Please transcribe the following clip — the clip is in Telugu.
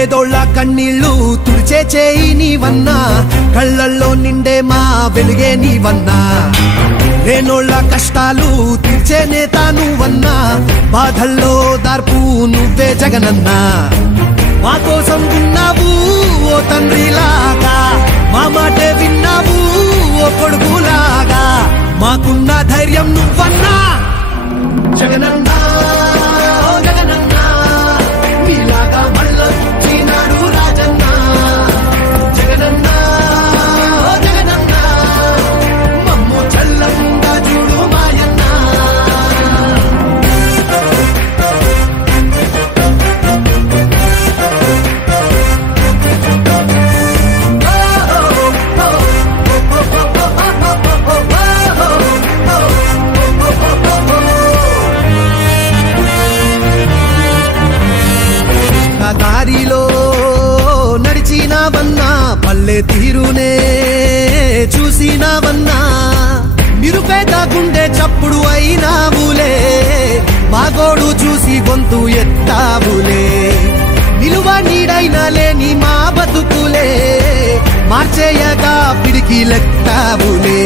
పేదోళ్ళ కన్నీళ్లు తుడిచే చేయి నీవన్నా, కళ్ళల్లో నిండే మా వెలుగే నీవన్నా. లేనోళ్ళ కష్టాలు తీర్చే నేత నువ్వన్నా, బాధల్లో దార్పు నువ్వే జగనన్నా. మా కోసం ఉన్నావు ఓ తండ్రిలాగా, మా మాటే విన్నావు ఓ కొడుకులాగా. మాకున్న ధైర్యం నువ్వన్నా జగనన్నా, జగనన్నా. నీలాగా మళ్ళా పుట్టినాడు రాజన్నా, జగనన్నా, జగనన్నా. మమ్ము చల్లంగా చూడు మాయన్నా. దారిలో నడిచినావన్నా, పల్లె తీరునే చూసినావన్నా. నిరుపేద గుండె చప్పుడు అయినావులే, మా గోడు చూసి గొంతు ఎత్తావులే. నిలువ నీడైనా లేని మా బతుకులే, మార్చేయగా పిడికి లెక్కావులే.